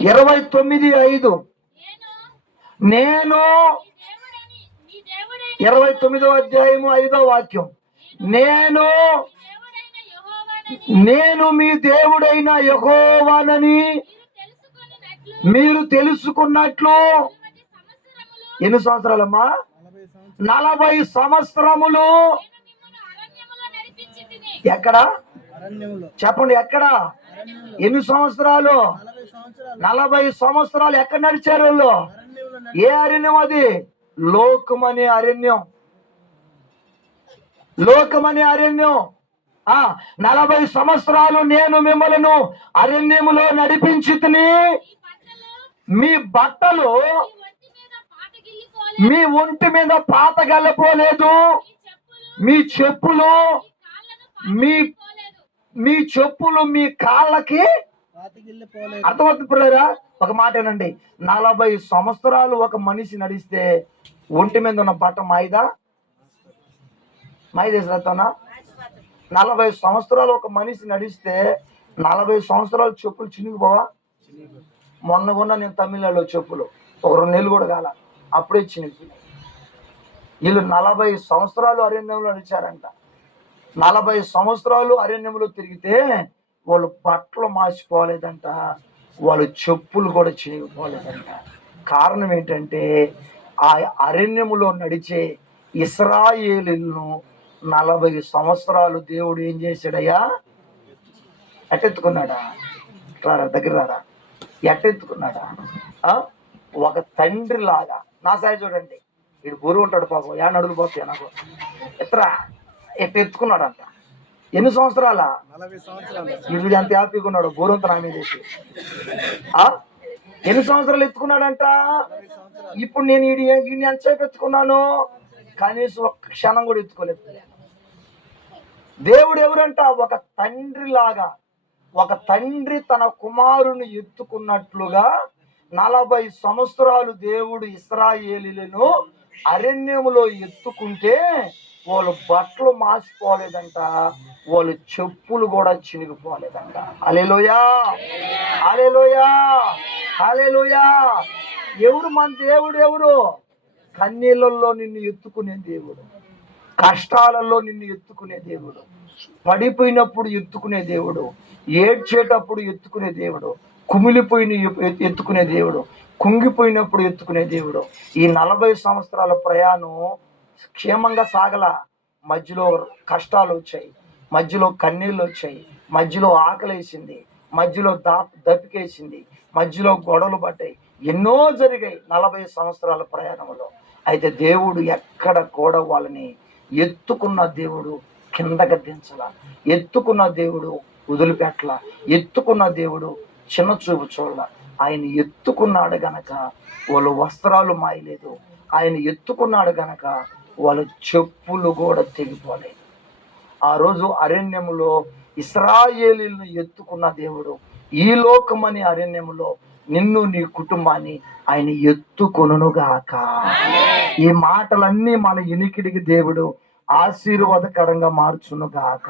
ఇరవై తొమ్మిది ఐదు. నేను? నేను నీ దేవుడని నీ దేవుడైన ఇరవై తొమ్మిదో అధ్యాయము ఐదో వాక్యం. నేను దేవుడైన యెహోవానని నేను మీ దేవుడైన యహోవానని మీరు తెలుసుకున్నట్లు ఎన్ని సంవత్సరాలమ్మా? నలభై సంవత్సరములు. ఎక్కడ? అరణ్యములో. చెప్పండి ఎక్కడ? ఎన్ని సంవత్సరాలు? నలభై సంవత్సరాలు ఎక్కడ నడిచారు వాళ్ళు? ఏ అరణ్యం అది? లోకమనే అరణ్యం. లోకమనే అరణ్యం. ఆ నలభై సంవత్సరాలు నేను మిమ్మలను అరణ్యములో నడిపించి మీ బట్టలు మీ ఒంటి మీద పాత గల్లపోలేదు. మీ చెప్పులు మీ మీ చెప్పులు మీ కాళ్ళకి పాతికిల్లి అర్థమవుతుంది ఒక మాట ఏనండి నలభై సంవత్సరాలు ఒక మనిషి నడిస్తే ఒంటి మీద ఉన్న బట్ట మాయిదా? మాయిదేశనా నలభై సంవత్సరాలు ఒక మనిషి నడిస్తే నలభై సంవత్సరాలు చెప్పులు చినిగిపోవా? మొన్న కొన్న నేను తమిళనాడులో చెప్పులు. ఒక రెండు నెలలు కూడా కాల. అప్పుడే చినిగి వీళ్ళు నలభై సంవత్సరాలు అరణ్యంలో నడిచారంట. నలభై సంవత్సరాలు అరణ్యంలో తిరిగితే వాళ్ళు బట్టలు మాసిపోలేదంట వాళ్ళు చెప్పులు కూడా చినిగిపోలేదంట కారణం ఏంటంటే ఆ అరణ్యములో నడిచే ఇస్రాయేలీలను నలభై సంవత్సరాలు దేవుడు ఏం చేశాడయ్యా? ఎట్టెత్తుకున్నాడా? రారా దగ్గర రారా. ఎట్టెత్తుకున్నాడా? ఒక తండ్రి లాగా నా సాయి చూడండి. వీడు గురువు ఉంటాడు పాపం. యా నడులు పోతాయి నాకు. ఎత్తరా. ఎట్టెత్తుకున్నాడంట. ఎన్ని సంవత్సరాలా? వీడు ఎంత హ్యాపీగా ఉన్నాడు గోరంత నా మీద వేసి. ఆ? ఎన్ని సంవత్సరాలు ఎత్తుకున్నాడంట? ఇప్పుడు నేను ఈడి ఈడిని ఎంతసేపు ఎత్తుకున్నాను. కనీసం ఒక్క క్షణం కూడా ఎత్తుకోలేదు. దేవుడు ఎవరంట? ఒక తండ్రి లాగా ఒక తండ్రి తన కుమారుని ఎత్తుకున్నట్లుగా నలభై సంవత్సరాలు దేవుడు ఇస్రాయేలీలను అరణ్యములో ఎత్తుకుంటే వాళ్ళు బట్టలు మాసిపోలేదంట వాళ్ళు చెప్పులు కూడా చినిగిపోలేదంట. అలెలోయా అలెలోయా అలెలోయా ఎవరు మన దేవుడు ఎవరు? కన్నీళ్ళల్లో నిన్ను ఎత్తుకునే దేవుడు. కష్టాలలో నిన్ను ఎత్తుకునే దేవుడు. పడిపోయినప్పుడు ఎత్తుకునే దేవుడు. ఏడ్చేటప్పుడు ఎత్తుకునే దేవుడు. కుమిలిపోయిన ఎత్తుకునే దేవుడు. కుంగిపోయినప్పుడు ఎత్తుకునే దేవుడు. ఈ నలభై సంవత్సరాల ప్రయాణం క్షేమంగా సాగల మధ్యలో కష్టాలు వచ్చాయి. మధ్యలో కన్నీళ్ళు వచ్చాయి. మధ్యలో ఆకలేసింది. మధ్యలో దా దప్పికేసింది. మధ్యలో గొడవలు పడ్డాయి. ఎన్నో జరిగాయి నలభై సంవత్సరాల ప్రయాణంలో. అయితే దేవుడు ఎక్కడ కూడా వాళ్ళని ఎత్తుకున్న దేవుడు కిందకి దించల. ఎత్తుకున్న దేవుడు వదిలిపెట్టల. ఎత్తుకున్న దేవుడు చిన్న చూపు చూడాల. ఆయన ఎత్తుకున్నాడు గనక వాళ్ళు వస్త్రాలు మాయలేదు. ఆయన ఎత్తుకున్నాడు గనక వాళ్ళ చెప్పులు కూడా తెగిపోలేదు ఆ రోజు అరణ్యములో ఇస్రాయేలీలను ఎత్తుకున్న దేవుడు ఈ లోకమని అరణ్యములో నిన్ను నీ కుటుంబాన్ని ఆయన ఎత్తుకొనుగాక ఈ మాటలన్నీ మన ఇనికిడికి దేవుడు ఆశీర్వాదకరంగా మార్చునుగాక.